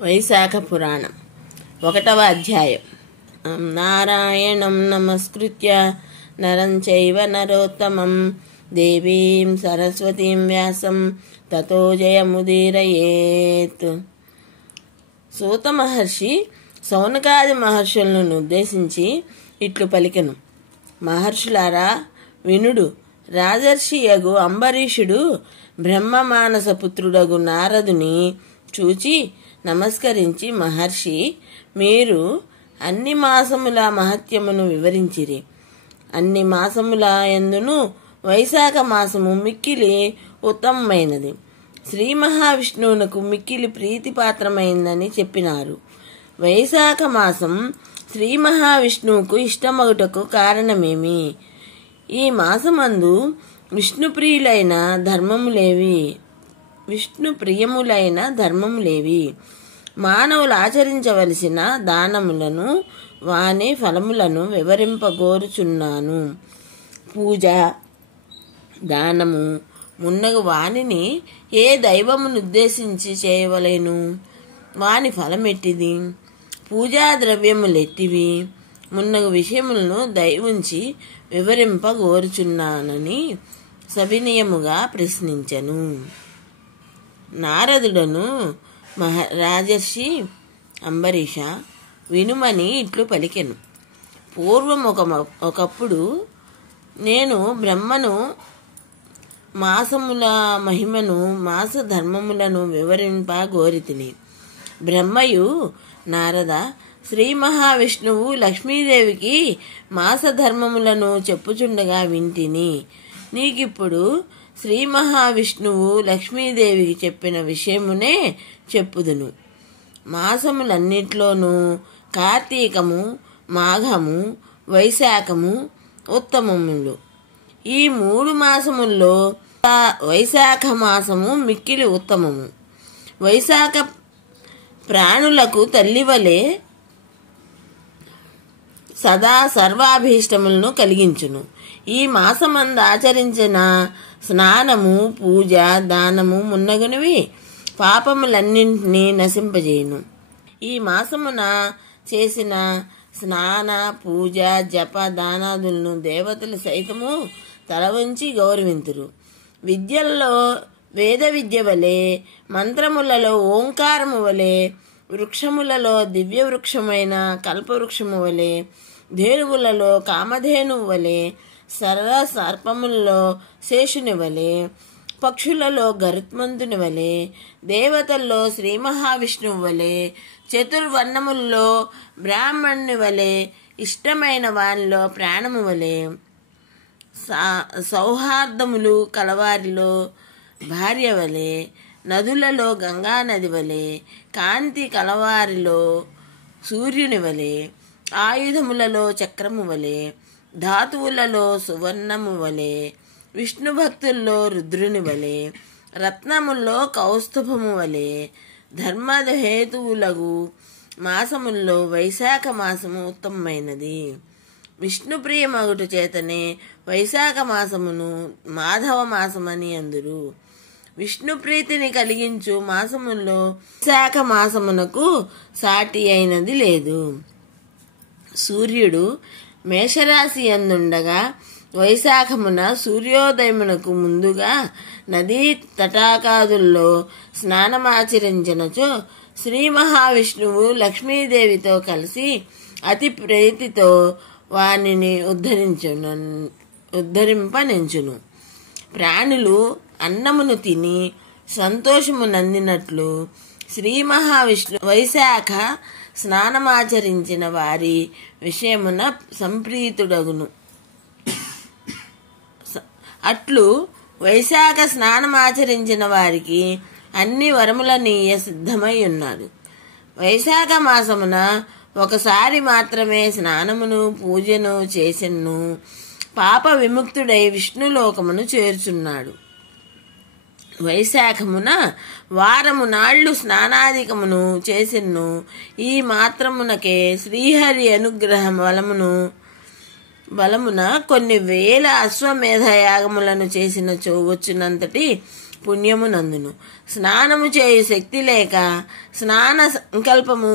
వైశాఖ పురాణం 1వ అధ్యాయం. నారాయణం నమస్కృత్య నరం చైవ నరోత్తమం దేవీం సరస్వతీం వ్యాసం తతో జయముదీరయేత్. సూత మహర్షి శౌనకాది మహర్షులను ఉద్దేశించి ఇట్లు పలికెను. మహర్షులారా వినుడు. రాజర్షి యగు అంబరీషుడు బ్రహ్మమానస పుత్రుడగు నారదుని చూచి నమస్కరించి, మహర్షి, మీరు అన్ని మాసముల మహత్యమును వివరించిరి. అన్ని మాసముల యందును వైశాఖ మాసము మిక్కిలి ఉత్తమమైనది, శ్రీ మహావిష్ణువునకు మిక్కిలి ప్రీతిపాత్రమైందని చెప్పినారు. వైశాఖ మాసం శ్రీ మహావిష్ణువుకు ఇష్టమగుటకు కారణమేమి? ఈ మాసమందు విష్ణుప్రియులైన ధర్మములేవి? మానవులు ఆచరించవలసిన దానములను వాని ఫలములను వివరింపగోరుచున్నాను. పూజ, దానము మున్నగు వానిని ఏ దైవమును ఉద్దేశించి చేయవలెను? వాని ఫలమెట్టిది? పూజా ద్రవ్యములెట్టివి? మున్నగు విషయములను దైవుంచి వివరింపగోరుచున్నానని సవినయముగా ప్రశ్నించెను. నారదుడను రాజర్షి అంబరీష వినుమని ఇట్లు పలికెను. పూర్వం ఒకప్పుడు నేను బ్రహ్మను మాసముల మహిమను, మాస ధర్మములను వివరింపగోరితిని. బ్రహ్మయు, నారద, శ్రీ మహావిష్ణువు లక్ష్మీదేవికి మాస ధర్మములను చెప్పుచుండగా వింటిని. నీకిప్పుడు శ్రీ మహావిష్ణువు లక్ష్మీదేవికి చెప్పిన విషయమునే చెప్పుదును. మాసములన్నిట్లోనూ కార్తీకము, మాఘము, వైశాఖము ఉత్తమములు. ఈ 3 మాసముల్లో వైశాఖ మాసము మిక్కిలి ఉత్తమము. వైశాఖ ప్రాణులకు తల్లివలే సదా సర్వాభీష్టములను కలిగించును. ఈ మాసమందు ఆచరించిన స్నానము, పూజ, దానము మున్నగునవి పాపములన్నింటినీ నశింపజేయును. ఈ మాసమున చేసిన స్నాన, పూజ, జప, దానాదులను దేవతలు సైతము తలవంచి గౌరవింతురు. విద్యల్లో వేద విద్య వలె, మంత్రములలో ఓంకారము వలె, వృక్షములలో దివ్య వృక్షమైన కల్పవృక్షము వలె, ధేనువులలో కామధేనువు వలె, సర్పములలో శేషుని వలె, పక్షులలో గరుత్మంతుని వలె, దేవతల్లో శ్రీ మహావిష్ణువు వలె, చతుర్వర్ణముల్లో బ్రాహ్మణుని వలె, ఇష్టమైన వానిలో ప్రాణము వలె, సౌహార్దములు కలవారిలో భార్య వలె, నదులలో గంగానది వలె, కాంతి కలవారిలో సూర్యుని వలె, ఆయుధములలో చక్రము వలె, ధాతువులలో సువర్ణము వలె, విష్ణు భక్తుల్లో రుద్రుని వలె, రత్నముల్లో కౌస్తుభము వలె, ధర్మహేతువులగు మాసముల్లో వైశాఖ మాసము ఉత్తమమైనది. విష్ణుప్రియమగుట చేతనే వైశాఖ మాసమును మాధవ మాసమని అందురు. విష్ణు ప్రీతిని కలిగించు మాసముల్లో వైశాఖ మాసమునకు సాటి అయినది లేదు. సూర్యుడు మేషరాశి యందుండగా వైశాఖమున సూర్యోదయమునకు ముందుగా నదీ తటాకాదుల్లో స్నానమాచరించినచో శ్రీ మహావిష్ణువు లక్ష్మీదేవితో కలిసి అతి ప్రీతితో వానిని ఉద్ధరింపనెంచును. ప్రాణులు అన్నమును తిని సంతోషము నందినట్లు శ్రీ మహావిష్ణు వైశాఖ స్నానమాచరించిన వారి విషయమున సంప్రీతుడగును. అట్లు వైశాఖ స్నానమాచరించిన వారికి అన్ని వరములనీయ సిద్ధమై ఉన్నాడు. వైశాఖ మాసమున ఒకసారి మాత్రమే స్నానమును, పూజను చేసెను పాప విముక్తుడై విష్ణులోకమును చేర్చున్నాడు. వైశాఖమున వారము నాళ్లు స్నానాధికమును చేసెను ఈ మాత్రమునకే శ్రీహరి అనుగ్రహ బలమున కొన్ని వేల అశ్వమేధ యాగములను చేసినచో వచ్చినంతటి పుణ్యమునందును. స్నానము చేయు శక్తి లేక స్నాన సంకల్పము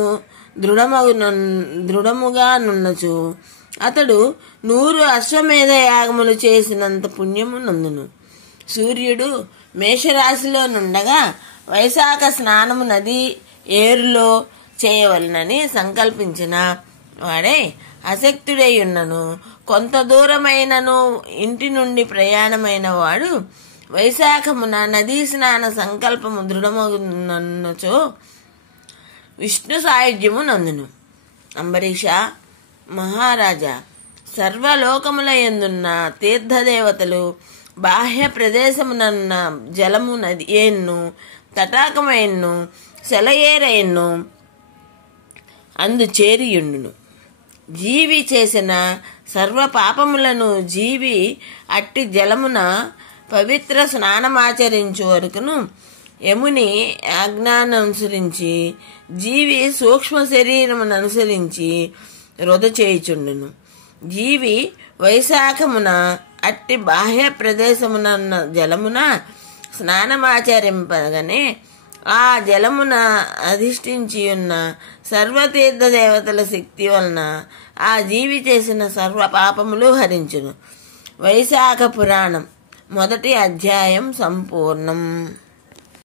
దృఢముగా నున్నచు అతడు 100 అశ్వమేధ యాగములు చేసినంత పుణ్యము నందును. సూర్యుడు మేషరాశిలో నుండగా వైశాఖ స్నానము నది ఏరులో చేయవలనని సంకల్పించిన వాడే అశక్తుడై ఉన్నను కొంత దూరమైనను ఇంటి నుండి ప్రయాణమైన వాడు వైశాఖమున నదీ స్నాన సంకల్పము దృఢమగునచో విష్ణు సాయుధ్యము నందును. అంబరీష మహారాజా, సర్వలోకముల యందున్న తీర్థదేవతలు బాహ్య ప్రదేశమునన్న జలము నదియేన్ను తటాకమైన్ను సెలయేరైన్ను అందు చేరియుండును. జీవి చేసిన సర్వ పాపములను జీవి అట్టి జలమున పవిత్ర స్నానమాచరించు వరకును యముని ఆజ్ఞాననుసరించి జీవి సూక్ష్మ శరీరమును అనుసరించి వృధ చేయుచుండును. జీవి వైశాఖమున అట్టి బాహ్య ప్రదేశమునన్న జలమున స్నానమాచరింపగానే ఆ జలమున అధిష్ఠించి ఉన్న సర్వతీర్థ దేవతల శక్తి వలన ఆ జీవి చేసిన సర్వ పాపములు హరించును. వైశాఖ పురాణం 1వ అధ్యాయం సంపూర్ణం.